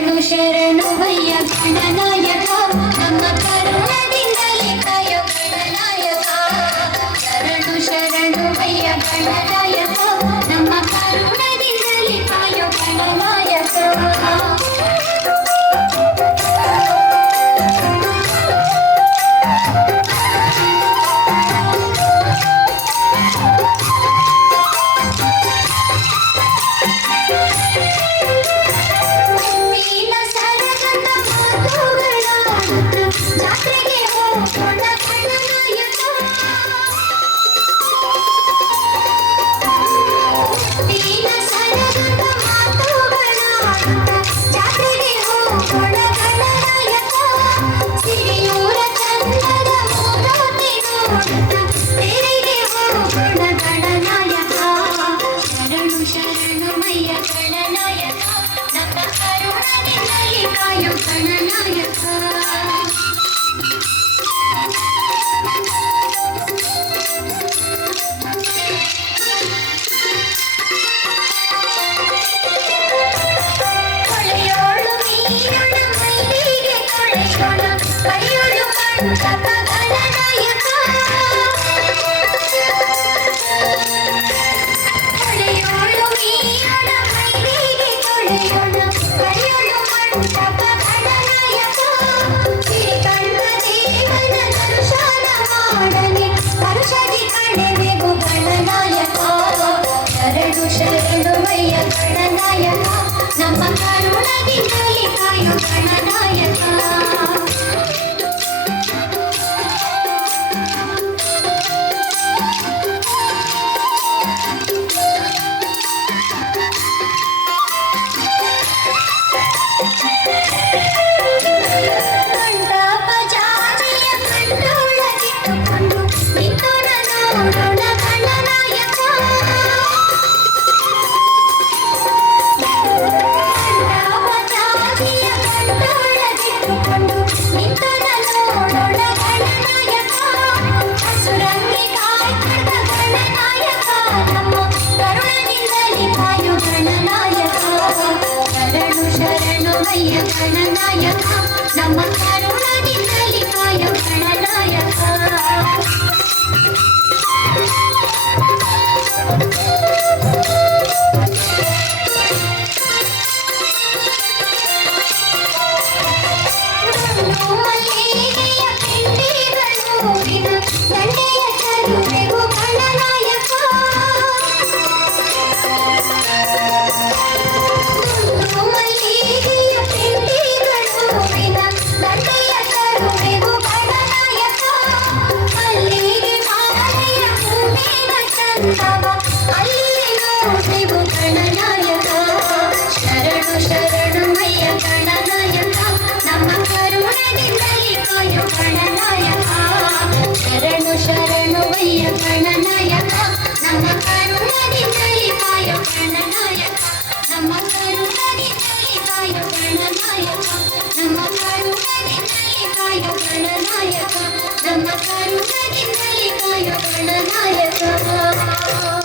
ಶರಣು ಶರಣು ಭಯ್ಯ ಗಣನಾಯಕ ನಮ್ಮ ಕರುಣದಿಂದಲೇ ಕಾಯೋ ಗಣನಾಯಕ ಶರಣು ಶರಣು ಭಯ್ಯ ಗಣನಾಯಕ ನಮ್ಮ ಕರುಣದಿಂದಲೇ ಕಾಯೋ ಗಣನಾಯಕ ನಮ್ಮ ಕರುಣದಿಂದಲೇ ಕಾಯೋ ಗಣನಾಯಕ ಗಣನಾಯಕ ನಮ್ಮ ಕರುಣದಿಂದಲೇ ಕಾಯೋ ಗಣನಾಯಕ ಮಲ್ಲಿಗೆಯ ಪಿಂಡಿಗಳು ದಂಡೆಯ ಚರುವೆಗೂ ಗಣನಾಯಕ ಶರಣು ಶರಣು ಭಯ್ಯ ಗಣನಾಯಕ ನಮ್ಮ ಕರುಣದಿಂದಲೇ ಕಾಯೋ ಗಣನಾಯಕ ಶರಣು ಶರಣು ಭಯ್ಯ ಗಣನಾಯಕ ನಮ್ಮ ಕರುಣದಿಂದಲೇ ಕಾಯೋ ಗಣನಾಯಕ ನಮ್ಮ ಕರುಣದಿಂದಲೇ ಕಾಯೋ ಗಣನಾಯಕ ನಮ್ಮ ಕರುಣದಿಂದಲೇ ಕಾಯೋ ಗಣನಾಯಕ ನಮ್ಮ ಕರುಣದಿಂದಲೇ ಕಾಯೋ ಗಣನಾಯಕ